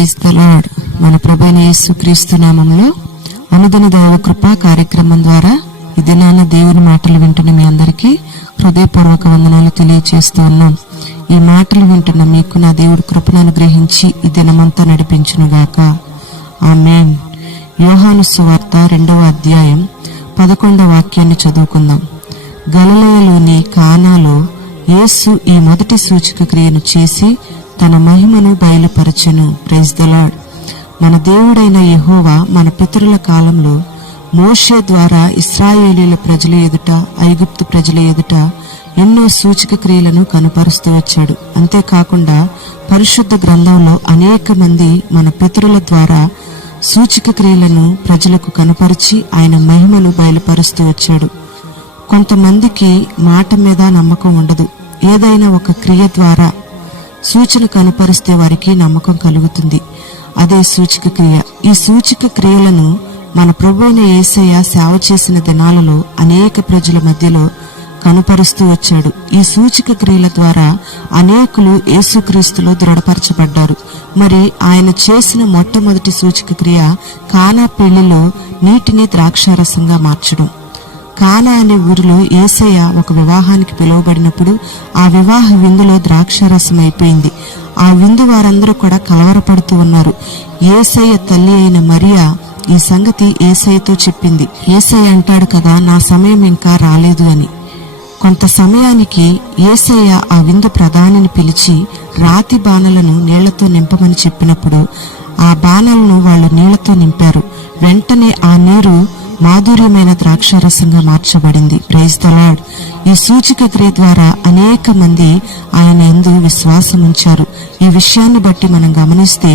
Praise the lord. మన ప్రభువైన యేసుక్రీస్తు నామములో అనుదిన దైవ కృపా కార్యక్రమం ద్వారా ఈ దినాన దేవుని మాటలు వింటున్న మీ అందరికీ హృదయపూర్వక వందనాలు తెలియజేస్తూ ఉన్నాం. ఈ మాటలు వింటున్న మీకు నా దేవుడి కృపను అనుగ్రహించి ఈ దినమంతా నడిపించునుగాక. ఆమేన్. యోహాను సువార్త 2వ అధ్యాయం 11వ వాక్యాన్ని చదువుకుందాం. గలిలయలోని కానాలో యేసు ఈ మొదటి సూచక క్రియను చేసి తన మహిమను బయలుపరచెను. Praise the lord. మన దేవుడైన యెహోవా మన పితరుల కాలంలో మోషే ద్వారా ఇశ్రాయేలీయుల ప్రజల ఎదుట, ఐగుప్తు ప్రజల ఎదుట ఎన్నో సూచక క్రియలను కనపరుస్తూ వచ్చాడు. అంతేకాకుండా పరిశుద్ధ గ్రంథంలో అనేక మంది మన పితరుల ద్వారా సూచక క్రియలను ప్రజలకు కనపరిచి ఆయన మహిమను బయలుపరుస్తూ వచ్చాడు. కొంతమందికి మాట మీద నమ్మకం ఉండదు. ఏదైనా ఒక క్రియ ద్వారా సూచన కనపరిస్తే వారికి నమ్మకం కలుగుతుంది. అదే సూచక క్రియ. ఈ సూచక క్రియలను మన ప్రభువైన యేసయ్య సేవ చేసిన దినాలలో అనేక ప్రజల మధ్యలో కనపరుస్తూ వచ్చాడు. ఈ సూచక క్రియల ద్వారా అనేకులు యేసుక్రీస్తులో దృఢపరచబడ్డారు. మరి ఆయన చేసిన మొట్టమొదటి సూచక క్రియ కానా పెళ్లిలో నీటిని ద్రాక్షారసంగా మార్చడం. కానా అనే ఊరిలో యేసయ్య ఒక వివాహానికి పిలువబడినప్పుడు ఆ వివాహ విందులో ద్రాక్షారసం అయిపోయింది. ఆ విందు వారందరూ కూడా కలవరపడుతూ ఉన్నారు. యేసయ్య తల్లి అయిన మరియా ఈ సంగతి యేసయ్యతో చెప్పింది. యేసయ్య అంటాడు కదా, నా సమయం ఇంకా రాలేదు అని. కొంత సమయానికి యేసయ్య ఆ విందు ప్రధానిని పిలిచి రాతి బాణలను నీళ్లతో నింపమని చెప్పినప్పుడు ఆ బాణలను వాళ్ళు నీళ్లతో నింపారు. వెంటనే ఆ నీరు మాధుర్యమైన ద్రాక్షారసంగా మార్చబడింది. Praise the Lord. ఈ సూచక క్రియ ద్వారా అనేక మంది ఆయన యందు విశ్వాసం ఉంచారు. ఈ విషయాన్ని బట్టి మనం గమనిస్తే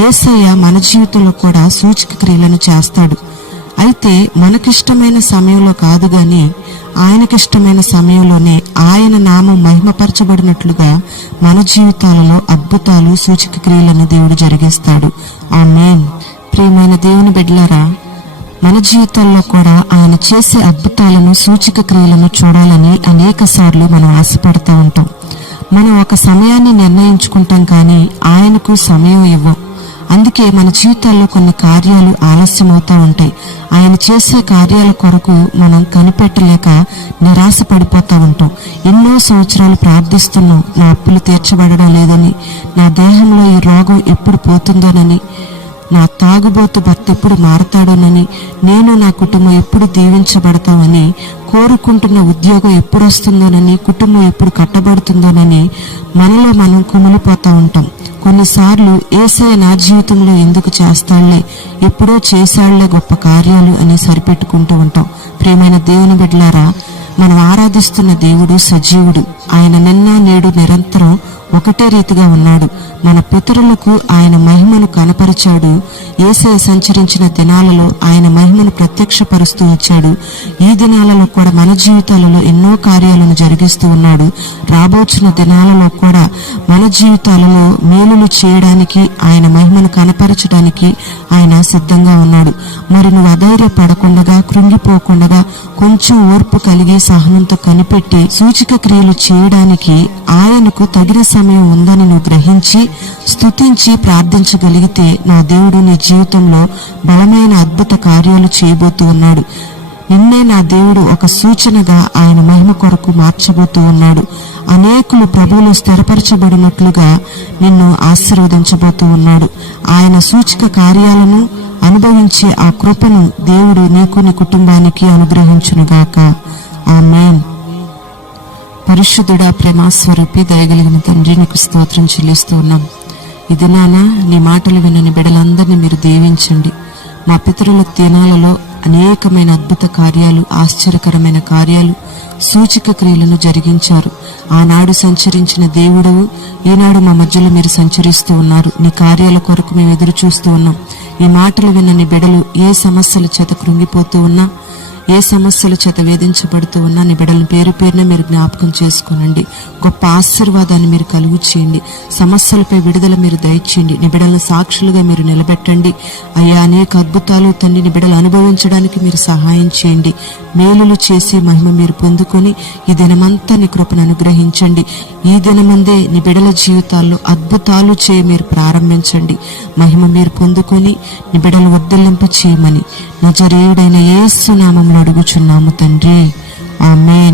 యేసయ్య మన జీవితంలో కూడా సూచక క్రియలను చేస్తాడు. అయితే మనకిష్టమైన సమయంలో కాదు గాని ఆయనకిష్టమైన సమయంలోనే ఆయన నామం మహిమపరచబడినట్లుగా మన జీవితాలలో అద్భుతాలు, సూచక క్రియలను దేవుడు జరిగిస్తాడు. ఆమేన్. ప్రియమైన దేవుని బిడ్డలారా, మన జీవితాల్లో కూడా ఆయన చేసే అద్భుతాలను, సూచక క్రియలను చూడాలని అనేక సార్లు మనం ఆశపడుతూ ఉంటాం. మనం ఒక సమయాన్ని నిర్ణయించుకుంటాం కానీ ఆయనకు సమయం ఇవ్వం. అందుకే మన జీవితాల్లో కొన్ని కార్యాలు ఆలస్యం అవుతూ ఉంటాయి. ఆయన చేసే కార్యాల కొరకు మనం కనిపెట్టలేక నిరాశ పడిపోతూ ఉంటాం. ఎన్నో సంవత్సరాలు ప్రార్థిస్తున్నాం, నా అప్పులు తీర్చబడడం లేదని, నా దేహంలో ఈ రోగం ఎప్పుడు పోతుందోనని, నా తాగుబోతు భర్త ఎప్పుడు మారతాడోనని, నేను నా కుటుంబం ఎప్పుడు దీవించబడతామని, కోరుకుంటున్న ఉద్యోగం ఎప్పుడు వస్తుందోనని, కుటుంబం ఎప్పుడు కట్టబడుతుందోనని మనలో మనం కుమిలిపోతూ ఉంటాం. కొన్నిసార్లు యేసయ్య నా జీవితంలో ఎందుకు చేస్తాళ్లే, ఎప్పుడో చేశాళ్లే గొప్ప కార్యాలు అని సరిపెట్టుకుంటూ ఉంటాం. ప్రియమైన దేవుని బిడ్డలారా, మనం ఆరాధిస్తున్న దేవుడు సజీవుడు. ఆయన నిన్న నేడు నిరంతరం ఒకటే రీతిగా ఉన్నాడు. మన పితరులకు ఆయన మహిమను కనపరిచాడు. యేసయ్య సంచరించిన దినాలలో ఆయన మహిమను ప్రత్యక్షపరుస్తూ వచ్చాడు. ఈ దినాలలో కూడా మన జీవితాలలో ఎన్నో కార్యాలను జరిగిస్తూ ఉన్నాడు. రాబోచున్న దినాలలో కూడా మన జీవితాలలో మేలులు చేయడానికి, ఆయన మహిమను కనపరచడానికి ఆయన సిద్ధంగా ఉన్నాడు. మరి నువ్వు అధైర్యపడకుండా, కృంగిపోకుండా కొంచెం ఓర్పు కలిగి సహనంతో కనిపెట్టి సూచక క్రియలు చేయడానికి ఆయనకు తగిన సమయం ఉందని నువ్వు గ్రహించి స్తుతించి ప్రార్థించగలిగితే నా దేవుడు నీ జీవితంలో బలమైన అద్భుత కార్యాలు చేయబోతూ ఉన్నాడు. నిన్నే నా దేవుడు ఒక సూచనగా ఆయన మహిమ కొరకు మార్చబోతూ ఉన్నాడు. అనేకులు ప్రభువులో స్థిరపరచబడినట్లుగా నిన్ను ఆశీర్వదించబోతూ ఉన్నాడు. ఆయన సూచక కార్యాలను అనుభవించే ఆ కృపను దేవుడు నీకు, నీ కుటుంబానికి అనుగ్రహించునుగాక. ఆమేన్. పరిశుద్ధుడా, ప్రేమాస్వరూపి, దయగలిగిన తండ్రి, నీకు స్తోత్రం చెల్లిస్తూ ఉన్నాం. ఈ దినాన నీ మాటలు వినని బిడ్డలందరినీ మీరు దీవించండి. మా పితరుల దినాలలో అనేకమైన అద్భుత కార్యాలు, ఆశ్చర్యకరమైన కార్యాలు, సూచక క్రియలను జరిగించారు. ఆనాడు సంచరించిన దేవుడవు ఈనాడు మా మధ్యలో మీరు సంచరిస్తూ ఉన్నారు. నీ కార్యాల కొరకు మేము ఎదురు చూస్తూ ఉన్నాం. ఈ మాటలు విన్న నీ బిడ్డలు ఏ సమస్యల చేత కృంగిపోతూ ఉన్నా, ఏ సమస్యల చేత వేధించబడుతూ ఉన్నా నీ బిడ్డలను పేరు పేరున మీరు జ్ఞాపకం చేసుకోనండి. గొప్ప ఆశీర్వాదాన్ని మీరు కలుగు చేయండి. సమస్యలపై విడుదల మీరు దయచేయండి. నీ బిడ్డలను సాక్షులుగా మీరు నిలబెట్టండి అయ్యా. అనేక అద్భుతాలు తండ్రి నీ బిడ్డలు అనుభవించడానికి మీరు సహాయం చేయండి. మేలులు చేసి మహిమ మీరు పొందుకొని ఈ దినమంతా నీ కృపను అనుగ్రహించండి. ఈ దినమందే నీ బిడ్డల జీవితాల్లో అద్భుతాలు చేయ మీరు ప్రారంభించండి. మహిమ మీరు పొందుకొని నీ బిడ్డలు వర్ధిల్లింప చేయమని నజరేయుడైన యేసు నామములో అడుగుచున్నాము తండ్రి, ఆమేన్.